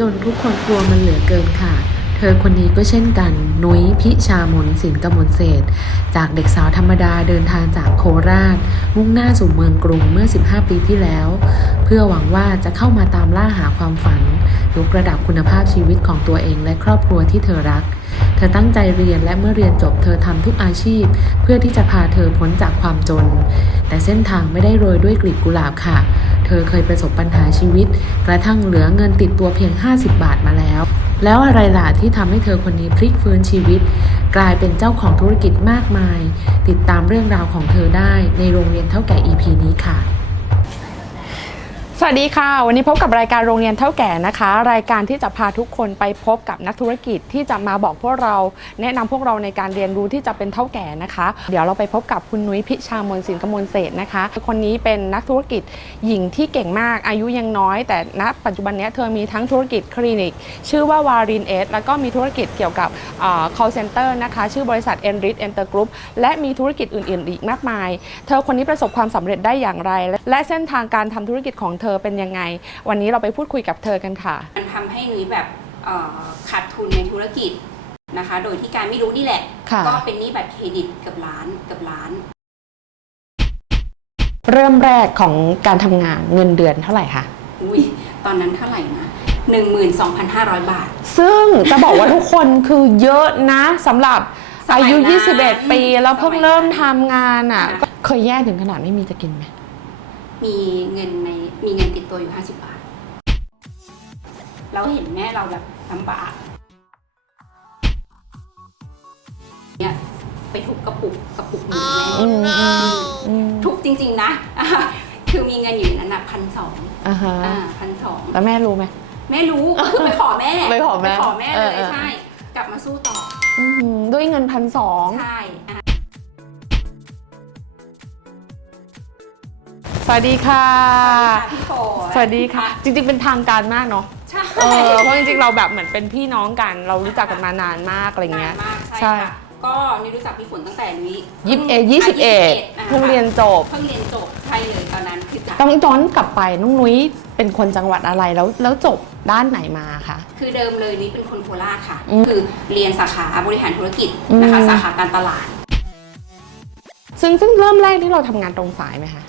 จนทุกคนกลัวมันเหลือเกินค่ะ เธอคนนี้ก็เช่นกัน นุ้ยพิชามนสินกมลเศรษฐจากเด็กสาวธรรมดาเดินทางจากโคราช มุ่งหน้าสู่เมืองกรุงเมื่อ 15 ปีที่แล้ว เพื่อหวังว่าจะเข้ามาตามล่าหาความฝันยกระดับคุณภาพชีวิตของตัวเองและครอบครัวที่เธอรัก เธอตั้งใจเรียนและเมื่อเรียนจบเธอทำทุกอาชีพ เพื่อที่จะพาเธอพ้นจากความจน แต่เส้นทางไม่ได้โรยด้วยกลีบกุหลาบค่ะ เธอเคยประสบปัญหาชีวิต กระทั่งเหลือเงินติดตัวเพียง 50 บาทมาแล้ว แล้วอะไรล่ะที่ทำให้เธอคนนี้พลิกฟื้นชีวิต กลายเป็นเจ้าของธุรกิจมากมาย ติดตามเรื่องราวของเธอได้ในโรงเรียนเท่าแก่ EP นี้ค่ะ สวัสดีค่ะ วันนี้พบกับรายการโรงเรียนเท่าแก่นะคะ รายการที่จะพาทุกคนไปพบกับนักธุรกิจที่จะมาบอกพวกเราแนะนำพวกเราในการเรียนรู้ที่จะเป็นเท่าแก่นะคะ เดี๋ยวเราไปพบกับคุณนุ้ยพิชามนสินกมลเศษนะคะ คนนี้เป็นนักธุรกิจหญิงที่เก่งมากอายุยังน้อย แต่ณปัจจุบันนี้เธอมีทั้งธุรกิจคลินิก ชื่อว่าวารินเอสแล้วก็มีธุรกิจเกี่ยวกับ call center นะคะชื่อบริษัท Enrich Enter Group และมีธุรกิจอื่น ๆ อีกมากมาย เธอคนนี้ประสบความสำเร็จได้อย่างไร และเส้นทางการทำธุรกิจของเธอเป็นยังไง วันนี้เราไปพูดคุยกับเธอกันค่ะ มันทำให้นุ้ยแบบเอ่อขาดทุนในธุรกิจนะคะ โดยที่การไม่รู้นี่แหละ ค่ะ ก็เป็นหนี้บัตรเครดิตเกับล้านเกับล้าน เริ่มแรกของการทำงานเงินเดือนเท่าไหร่คะอุ้ยตอนนั้นเท่าไหร่นะ12,500บาท ซึ่งจะบอกว่า ทุกคนคือเยอะนะสำหรับสมัยอายุ นั้น21 ปี แล้วเพิ่งสมัยนั้นเริ่มทำงานอะ ค่ะ ก็เคยแย่ถึงขนาดไม่มีจะกินไหม มีเงินในมีเงินติดตัวอยู่ 50 บาทแล้วเห็นแม่เราแบบลำบากเนี่ยไปทุบกระปุกกระปุกหนึ่งอืมแม่อืมอืมทุบจริง ๆ นะ คือมีเงินอยู่ในนั้นนะพันสองอ่าฮะอ่าพันสอง แล้วแม่รู้ไหม แม่รู้ก็คือไปขอแม่ไปขอแม่ไปขอแม่เอเลอยเออใช่ กลับมาสู้ต่อ อื้อหือด้วยเงินพันสอง ใช่ วัสดีค่ะ พี่โฟสวัสดีค่ะ จริง ๆ เป็นทางการมากเนาะใช่เออเพราะจริงๆ เราแบบเหมือนเป็นพี่น้องกัน เรารู้จักกันมานานมากอะไรเงี้ยนานมากใช่ใช่ค่ะก็นี่รู้จักพี่ฝนตั้งแต่นี้ยี่สิบเอ็ดยี่สิบเอ็ดเพิ่งเรียนจบ เพิ่งเรียนจบใช่เลยตอนนั้นคือจากต้องย้อนกลับไปน้องนุ้ยเป็นคนจังหวัดอะไรแล้วแล้วจบด้านไหนมาคะ คือเดิมเลยนี่เป็นคนโคราชค่ะ อืม คือเรียนสาขาบริหารธุรกิจนะคะอืมสาขาการตลาด ซึ่งซึ่งเริ่มแรกที่เราทำงานตรงสายไหมคะ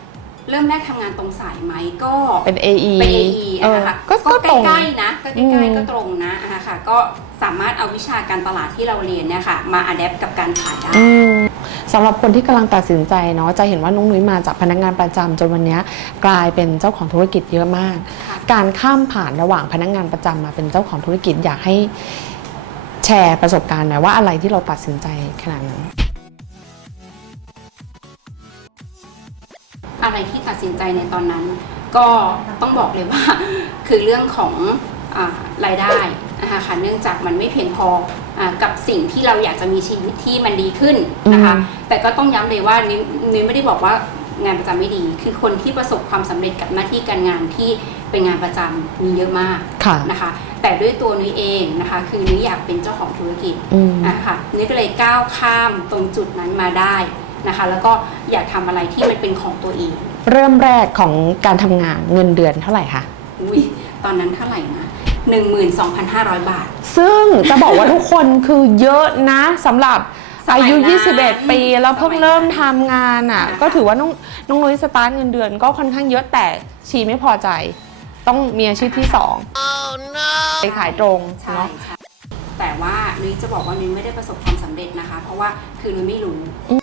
เริ่มแรกทำงานตรงสายไหมก็เป็น AE เป็น AE เออนะคะก็ก็ก็ตรงใกล้ๆนะก็ใกอืล้มๆก็ตรงนะอะค่ะก็สามารถเอาวิชาการตลาดที่เราเรียนเนี่ยค่ะมาอัดแอปกับการขายได้อืมสำหรับคนที่กำลังตัดสินใจเนาะจะเห็นว่าน้องนุ้ยมาจากพนักงานประจำจนวันเนี้ยกลายเป็นเจ้าของธุรกิจเยอะมากค่ะการข้ามผ่านระหว่างพนักงานประจำมาเป็นเจ้าของธุรกิจอยากให้แชร์ประสบการณ์หน่อยว่าอะไรที่เราตัดสินใจขนาดนั้น สินใจในตอนนั้น ก็ต้องบอกเลยว่า คือเรื่องของอารายได้นะคะค่ะเนื่องจากมันไม่เพียงพออากับสิ่งที่เราอยากจะมีชีวิตที่มันดีขึ้นนะคะอืมแต่ก็ต้องย้ำเลยว่านุ้ยนุ้ยไม่ได้บอกว่างานประจำไม่ดี คือคนที่ประสบความสำเร็จกับหน้าที่การงานที่เป็นงานประจำมีเยอะมากค่ะนะคะแต่ด้วยตัวนุ้ยเองนะคะ คือนุ้ยอยากเป็นเจ้าของธุรกิจอืมอะค่ะนุ้ยก็เลยก้าวข้ามตรงจุดนั้นมาได้นะคะ แล้วก็อยากทำอะไรที่มันเป็นของตัวเอง เริ่มแรกของการทำงานเงินเดือนเท่าไหร่คะอุ้ยตอนนั้นเท่าไหร่นะหนึ่งหมื่นสองพันห้าร้อยบาท ซึ่งจะบอกว่าทุกคนคือเยอะนะสำหรับสมัยอายุนั้น21 ปี แล้วเพิ่งเริ่มทำงานอะนะคะก็ถือว่าน้องน้องนุ้ยสตาร์ทเงินเดือนก็ค่อนข้างเยอะแต่ชีไม่พอใจ ต้องมีอาชีพที่สองไปขายตรงใช่เนาะใช่แต่ว่านุ้ยจะบอกว่านุ้ยไม่ได้ประสบความสำเร็จนะคะ เพราะว่าคือนุ้ยไม่รู้อืม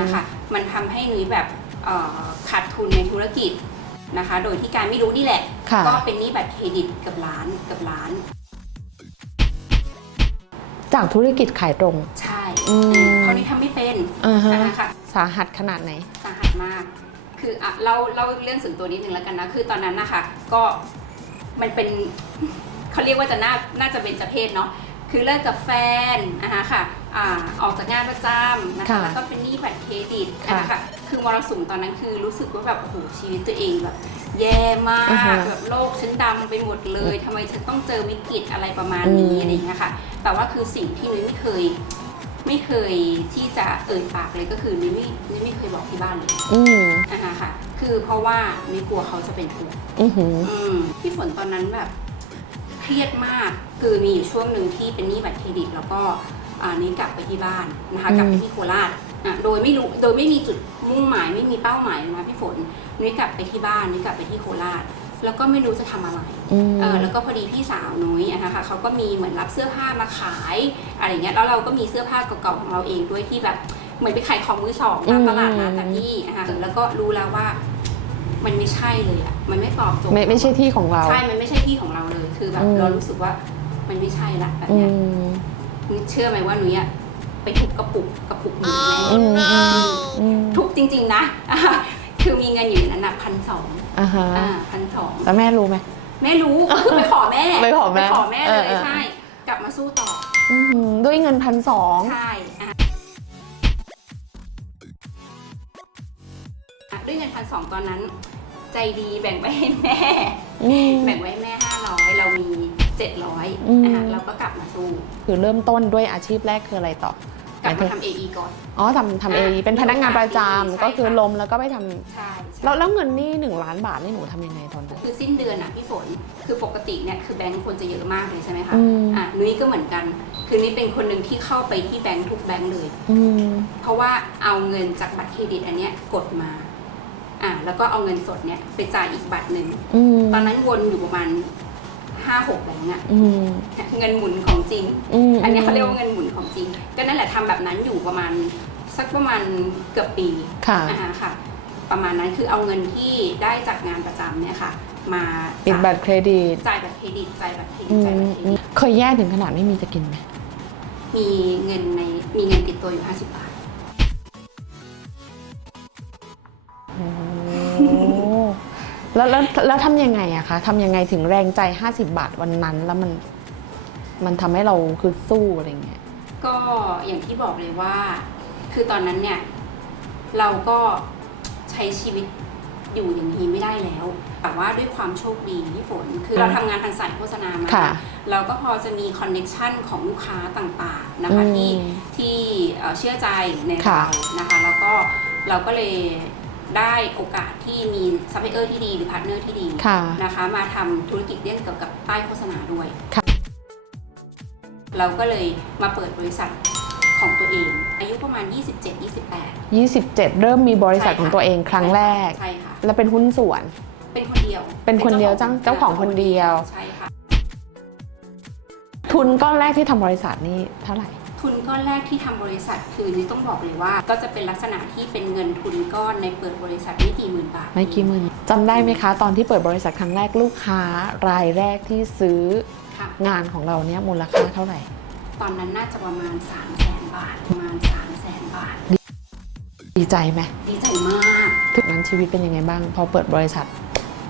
นะคะมันทำให้นุ้ยแบบเอ่อขาดทุนในธุรกิจนะคะ โดยที่การไม่รู้นี่แหละค่ะก็เป็นหนี้บัตรเครดิตเกับล้านเกับล้าน จากธุรกิจขายตรง ใช่อืมเพราะนุ้ยทำไม่เป็นอ่าฮะนะคะสาหัสขนาดไหน สาหัสมาก คืออะเราเล่าเรื่องส่วนตัวนิดนึงแล้วกันนะ คือตอนนั้นนะคะก็มันเป็นเขาเรียกว่าจะน่าน่าจะเป็นจะเพศเนาะคือเลิกกับแฟนนะคะค่ะ อ่าออกจากงานประจำนะคะค่ะแล้วก็เป็นหนี้บัตรเครดิตค่ะนะคะคือมรสุมตอนนั้นคือรู้สึกว่าแบบโอ้โหชีวิตตัวเองแบบ แย่มากอ่าฮะแบบโลกฉันดำไปหมดเลยทำไมฉันต้องเจอวิกฤตอะไรประมาณนี้อืม อะไรอย่างเงี้ยค่ะ แต่ว่าคือสิ่งที่นุ้ยไม่เคย ไม่เคยที่จะเอ่ยปากเลยก็คือนุ้ยไม่นุ้ยไม่เคยบอกที่บ้านเลยอืมนะคะค่ะ คือเพราะว่านุ้ยกลัวเขาจะเป็นห่วงอือหือ อืมพี่ฝนตอนนั้นแบบเครียดมากคือมีอยู่ช่วงหนึ่งที่เป็นหนี้บัตรเครดิต แล้วก็อ่า นี้กลับไปที่บ้านนะคะอืมกลับไปที่โคราชอะโดยไม่รู้โดยไม่มีจุดมุ่งหมายไม่มีเป้าหมายเลยนะพี่ฝนนุ้ยกลับไปที่บ้านนุ้ยกลับไปที่โคราชแล้วก็ไม่รู้จะทำอะไรอืมเออแล้วก็พอดีพี่สาวนุ้ยอะนะคะเขาก็มีเหมือนรับเสื้อผ้ามาขายอะไรเงี้ยแล้วเราก็มีเสื้อผ้าเก่าๆของเราเองด้วยที่แบบเหมือนไปขายของมือสองตามตลาดนัดแต่พี่นะคะแล้วก็รู้แล้วว่ามันไม่ใช่เลยอะมันไม่ตอบโจทย์ไม่ไม่ใช่ที่ของเรา ใช่ มันไม่ใช่ที่ของเราเลย คือแบบอืมเรารู้สึกว่ามันไม่ใช่ละแบบอืเนี้ ยมนุ้ยเชื่อไหมว่านุ้ยอะไปทุบกระปุกกระปุกหนึ่งแม่อืมอืมอืมทุบจริง ๆ นะ คือมีเงินอยู่ในนั้นอะพันสองอ่าฮะอ่าพันสองแล้วแม่รู้ไหม แม่รู้ก็คือไปขอแม่ไปขอแม่ไปขอแม่เอเลอยเออใช่กลับมาสู้ต่ออื้อหือด้วยเงินพันสองใช่อะอะด้วยเงินพันสองตอนนั้น ใจดีแบ่งไปให้แม่ แบ่งไว้ให้แม่ห้าร้อยเรามีเจ็ดร้ อยอืมนะคะเราก็กลับมาสู้คือเริ่มต้นด้วยอาชีพแรกคืออะไรต่อ กลับมาทำ AE ก่อน อ๋อทำทำเออ่าเป็นพนักงานประจำใช่ก็คือค่ะลมแล้วก็ไปทำใช่ใช่แล้วแล้วเงินนี่หนึ่งล้านบาทนี่หนูทำยังไงตอนนั้น คือสิ้นเดือนอะพี่ฝนคือปกติเนี่ยคือแบงค์ควรจะเยอะมากเลยใช่ไหมคะอืม อะนุ้ยก็เหมือนกัน คือนุ้ยเป็นคนหนึ่งที่เข้าไปที่แบงค์ทุกแบงค์เลย อืม เพราะว่าเอาเงินจากบัตรเครดิตอันเนี้ยกดมาอ่าแล้วก็เอาเงินสดเนี่ยไปจ่ายอีกบัตรหนึ่ง อืม ตอนนั้นวนอยู่ประมาณ ห้าหกแบงค์อะอืมเงินหมุนของจริง อืมอันเนี้ยเขาเรียกว่าเงินหมุนของจริง ก็นั่นแหละทำแบบนั้นอยู่ประมาณสักประมาณเกือบปีค่ะ อ่าค่ะ ประมาณนั้นคือเอาเงินที่ได้จากงานประจำเนี่ยค่ะ มาปิดบัตรเครดิตจ่ายบัตรเครดิตจ่ายบัตรเครดิอืตมจ่ายบัตรเครอืดิมตเคยแย่ถึงขนาดไม่มีจะกินไหมมีเงินในมีเงินติดตัวอยู่ 50 บาทโอ้ แล้วแล้วแล้วทำยังไงอะคะทำยังไงถึงแรงใจ 50 บาทวันนั้น แล้วมันมันทำให้เราคือสู้อะไรเงี้ย ก็อย่างที่บอกเลยว่า คือตอนนั้นเนี่ย เราก็ใช้ชีวิตอยู่อย่างนี้ไม่ได้แล้ว แต่ว่าด้วยความโชคดีที่ฝน คือเราทำงานทางสายโฆษณามาค่ะเราก็พอจะมีคอนเน็ชันของลูกค้าต่างๆนะคะอืมที่ที่เอ่อเชื่อใจในค่ะเรานะคะ แล้วก็เราก็เลย ได้โอกาสที่มีซัพพลายเออร์ที่ดีหรือพาร์ทเนอร์ที่ดีค่ะ นะคะ มาทำธุรกิจเรื่องเกี่ยวกับป้ายโฆษณาด้วย ค่ะ เราก็เลยมาเปิดบริษัทของตัวเอง อายุประมาณ 27-28 27 เริ่มมีบริษัทของตัวเองครั้งแรก ใช่ค่ะ แล้วเป็นหุ้นส่วน เป็นคนเดียวเป็นคนเดียวจ้างเจ้าของคนเดียว ใช่ค่ะ ทุนก้อนแรกที่ทำบริษัทนี่เท่าไหร่ ทุนก้อนแรกที่ทำบริษัทคือนี่ต้องบอกเลยว่า ก็จะเป็นลักษณะที่เป็นเงินทุนก้อนในเปิดบริษัทไม่กี่หมื่นบาท ไม่กี่หมื่นจำได้ไหมคะ ตอนที่เปิดบริษัทครั้งแรกลูกค้ารายแรกที่ซื้อค่ะงานของเราเนี่ยมูลค่าเท่าไหร่ ตอนนั้นน่าจะประมาณ3 0 0แสนบาทประมาณ3 0 0แสนบาท ดีใจไหมดีใจมากถึงนั้นชีวิตเป็นยังไงบ้าง พอเปิดบริษัท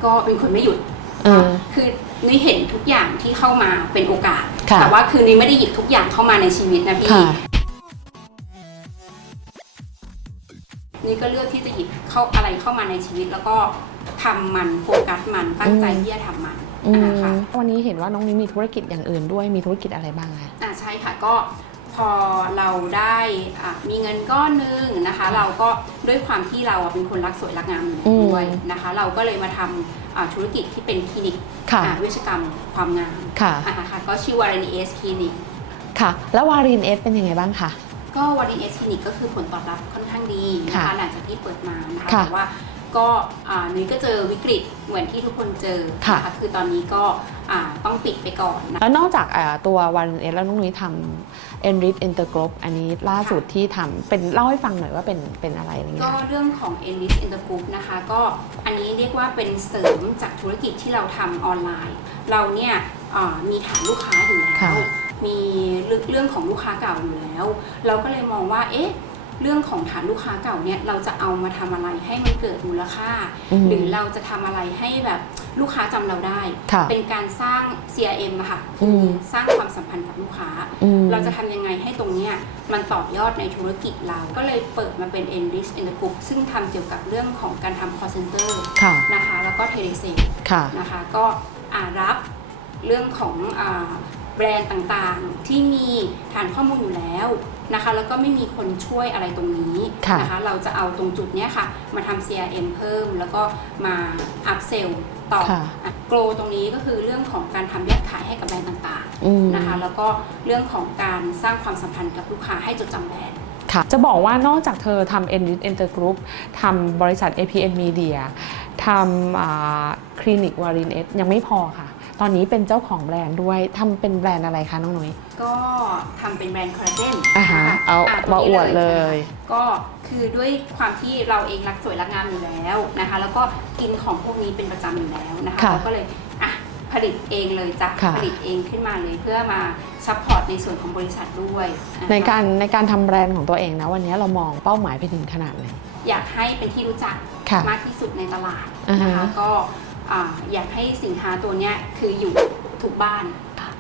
ก็เป็นคนไม่หยุดเออคือนี่เห็นทุกอย่างที่เข้ามาเป็นโอกาสค่ะ แต่ว่าคือนี่ไม่ได้หยิบทุกอย่างเข้ามาในชีวิตนะพี่ค่ะนี่ก็เลือกที่จะหยิบเข้าอะไรเข้ามาในชีวิต แล้วก็ทำมันโฟกัสมันตั้งใจอืมที่จะทำมันอืมนะคะวันนี้เห็นว่าน้องนิ้วมีธุรกิจอย่างอื่นด้วยมีธุรกิจอะไรบ้างคะอ่าใช่ค่ะก็ พอเราได้อะมีเงินก้อนหนึงนะคะค่ะเราก็ด้วยความที่เราอะเป็นคนรักสวยรักงามอยู่แล้วอืมด้วยนะคะ เราก็เลยมาทำอ่าธุรกิจที่เป็นคลินิกค่ะ อ่าเวิชกรรมความงามค่ะ อ่าค่ะก็ชื่อวารินเอสคลินิก ค่ะ แล้ววารินเอสเป็นยังไงบ้างคะ ก็วารินเอสคลินิกก็คือผลตอบรับค่อนข้างดีนะคะค่ะหลังจากที่เปิดมานะคะค่ะแต่ว่า ก็อ่านุ้ยก็เจอวิกฤตเหมือนที่ทุกคนเจอค่ะนคือตอนนี้ก็อ่าต้องปิดไปก่อนนะแล้วนอกจากอ่าตัววารินเอสแล้วน้องนุ้ยทำ Enrich Intergroup อันนี้ล่าสุดที่ทำเป็นเล่าให้ฟังหน่อยว่าเป็นเป็นอะไรอะไรก็เงี้ยเรื่องของ Enrich in the Group นะคะก็อันนี้เรียกว่าเป็นเสริมจากธุรกิจที่เราทำออนไลน์ เราเนี่ยอ่ามีฐานลูกค้าอยู่แล้วค่ะมีเรื่องของลูกค้าเก่าอยู่แล้ว เราก็เลยมองว่าเอ๊ะ เรื่องของฐานลูกค้าเก่าเนี่ยเราจะเอามาทำอะไรให้มันเกิดมูลค่าอืมหรือเราจะทำอะไรให้แบบลูกค้าจำเราได้ค่ะเป็นการสร้าง CRM อะค่ะอืมสร้างความสัมพันธ์กับลูกค้าอืมเราจะทำยังไงให้ตรงเนี้ยมันต่อยอดในธุรกิจเรา ก็เลยเปิดมาเป็น Enrich in the Group ซึ่งทำเกี่ยวกับเรื่องของการทำ call center ค่ะนะคะ แล้วก็ telesale ค่ะนะคะก็อ่ารับเรื่องของอาแบรนด์ต่างๆ ที่มีฐานข้อมูลอยู่แล้ว นะคะแล้วก็ไม่มีคนช่วยอะไรตรงนี้ค่ะนะคะเราจะเอาตรงจุดเนี้ยค่ะ มาทำ CRM เพิ่ม แล้วก็มาอัพเซลต่อค่ะโกลตรงนี้ก็คือเรื่องของการทำยอดขายให้กับแบรนด์ต่างอืมๆนะคะแล้วก็เรื่องของการสร้างความสัมพันธ์กับลูกค้าให้จดจำแบรนด์ค่ะจะบอกว่านอกจากเธอทำ Enrich Enter Group ทำบริษัท APN Media ทำคลินิกวารินเอสยังไม่พอค่ะ ตอนนี้เป็นเจ้าของแบรนด์ด้วยทำเป็นแบรนด์อะไรคะน้องนุ้ย ก็ทำเป็นแบรนด์คอลลาเจนอ่าฮะนะคะเอาะมาอวดตัวนี้เลย นะคะก็คือด้วยความที่เราเองรักสวยรักงามอยู่แล้วนะคะ แล้วก็กินของพวกนี้เป็นประจำอยู่แล้วนะคะค่ะเราก็เลยอะผลิตเองเลยจ้ะค่ะ ผลิตเองขึ้นมาเลยเพื่อมาซัพพอร์ตในส่วนของบริษัทด้วยะคะ ในการในการทำแบรนด์ของตัวเองนะวันนี้เรามองเป้าหมายไปถึงขนาดไหน อยากให้เป็นที่รู้จักค่ะมากที่สุดในตลาดอ่าฮะนะคะก็ อ่าอยากให้สินค้าตัวเนี้ยคืออยู่ทุกบ้าน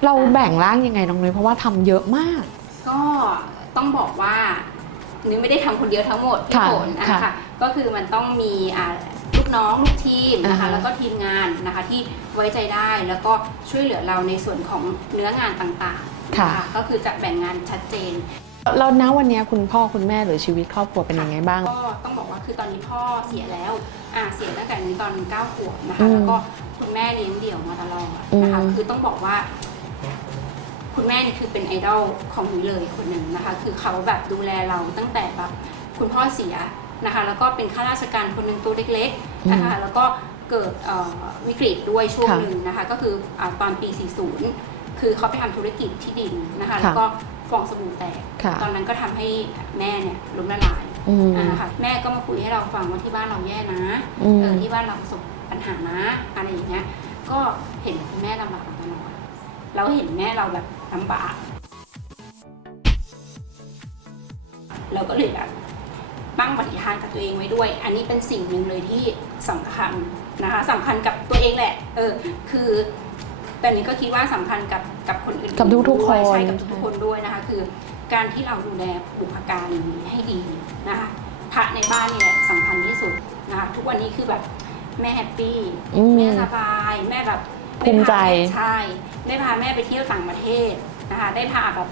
เราแบ่งร่างยังไงน้องนุ้ยเพราะว่าทำเยอะมาก ก็ต้องบอกว่านึกไม่ได้ทำคนเดียวทั้งหมดที่ค่ะผลนะค่ะคะก็คือมันต้องมีอ่าลูกน้องลูกทีมนะอ่าคะฮะแล้วก็ทีมงานนะคะที่ไว้ใจได้แล้วก็ช่วยเหลือเราในส่วนของเนื้องานต่างๆค่ะนก็คือจะแบ่งงานชัดเจน แล้วนะวันนี้คุณพ่อคุณแม่หรือชีวิตครอบครัวเป็นยังไงบ้าง ก็ต้องบอกว่าคือตอนนี้พ่อเสียแล้วอ่าเสียตั้งแต่ตอนเก้าขวบนะอืคะมแล้วก็คุณแม่เลี้ยงเดี่ยวมาตลอดนะคะ อืม คือต้องบอกว่า คุณแม่นี่คือเป็นไอดอลของหนูเลยคนหนึ่งนะคะ คือเขาแบบดูแลเราตั้งแต่แบบคุณพ่อเสียนะคะ แล้วก็เป็นข้าราชการคนหนึ่งตัวเล็กๆนะคะ แล้วก็เกิดเอ่อวิกฤตด้วยช่วงค่ะหนึ่งนะคะ ก็คืออาตอนปี 40 คือเขาไปทำธุรกิจที่ดินนะคะ ค่ะ แล้วก็ ฟองสบู่แตก ค่ะตอนนั้นก็ทำให้แม่เนี่ยล้มละลายอืม อ่าค่ะแม่ก็มาคุยให้เราฟังว่าที่บ้านเราแย่นะอืม เออที่บ้านเราประสบปัญหานะอะไรอย่างเงี้ยก็เห็นแม่ลำบากมาตลอดเราเห็นแม่เราแบบลำบากเราก็เลยแบบตั้งปฏิทานกับตัวเองไว้ด้วย อันนี้เป็นสิ่งหนึ่งเลยที่สำคัญนะคะสำคัญกับตัวเองแหละ เออ คือ แต่นี้ก็คิดว่าสำคัญกับกับคนอื่นกับทุกๆด้วยคนใช่กับทุกๆคนด้วยนะคะ คือการที่เราดูแลบุพการีให้ดีนะคะพระในบ้านนี่แหละสำคัญที่สุดนะคะทุกวันนี้คือแบบแม่แฮปปี้อืม แม่สบายแม่แบบภูมิใจ ได้พาแม่ใช่ ได้พาแม่ไปเที่ยวต่างประเทศนะคะได้พาแบบ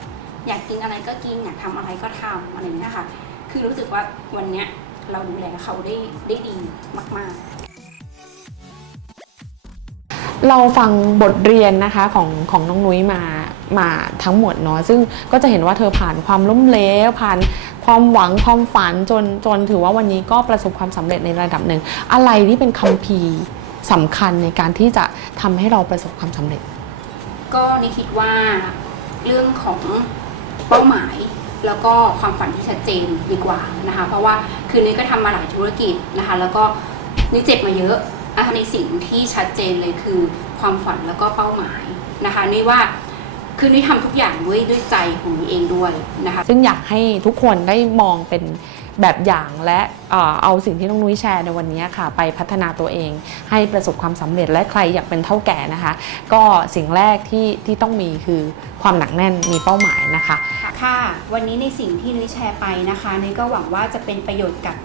อยากกินอะไรก็กินอยากทำอะไรก็ทำอะไรอย่างเงี้ยค่ะ คือรู้สึกว่าวันเนี้ยเราดูแลเขาได้ได้ดีมากๆ เราฟังบทเรียนนะคะของของน้องนุ้ยมามาทั้งหมดเนาะซึ่งก็จะเห็นว่าเธอผ่านความล้มเหลวผ่านความหวังความฝันจนจนถือว่าวันนี้ก็ประสบความสำเร็จในระดับหนึ่ง อะไรที่เป็นคัมภีร์สำคัญในการที่จะทำให้เราประสบความสำเร็จ ก็นี่คิดว่าเรื่องของเป้าหมายแล้วก็ความฝันที่ชัดเจนดีกว่านะคะ เพราะว่าคือนี่ก็ทำมาหลายธุรกิจนะคะ แล้วก็นี่เจ็บมาเยอะ นะคะในสิ่งที่ชัดเจนเลยคือความฝันแล้วก็เป้าหมายนะคะนี่ว่าคือนี่ทำทุกอย่างด้วยด้วยใจของนี่เองด้วยนะคะ ซึ่งอยากให้ทุกคนได้มองเป็นแบบอย่างและ เอาสิ่งที่น้องนุ้ยแชร์ในวันนี้ค่ะ ไปพัฒนาตัวเอง ให้ประสบความสำเร็จและใครอยากเป็นเท่าแก่นะคะ ก็สิ่งแรกที่ที่ต้องมีคือความหนักแน่นมีเป้าหมายนะคะ ค่ะ วันนี้ในสิ่งที่นุ้ยแชร์ไปนะคะนุ้ยก็หวังว่าจะเป็นประโยชน์กับ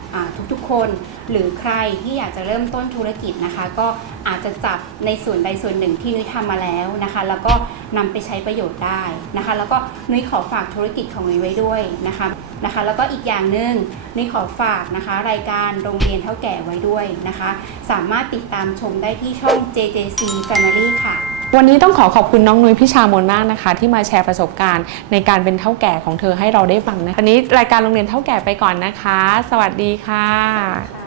ทุกๆคน หรือใครที่อยากจะเริ่มต้นธุรกิจนะคะ ก็อาจจะจับในส่วนใดส่วนหนึ่งที่นุ้ยทำมาแล้วนะคะ แล้วก็นำไปใช้ประโยชน์ได้นะคะ แล้วก็นุ้ยขอฝากธุรกิจของนุ้ยไว้ด้วยนะคะนะคะ แล้วก็อีกอย่างหนึ่งนุ้ยขอฝากนะคะรายการโรงเรียนเท่าแก่ไว้ด้วยนะคะ สามารถติดตามชมได้ที่ช่อง JJC Family ค่ะ วันนี้ต้องขอขอบคุณน้องนุ้ยพิชามนมากนะคะ ที่มาแชร์ประสบการณ์ในการเป็นเท่าแก่ของเธอให้เราได้ฟังนะวันนี้รายการโรงเรียนเท่าแก่ไปก่อนนะคะ สวัสดีค่ะ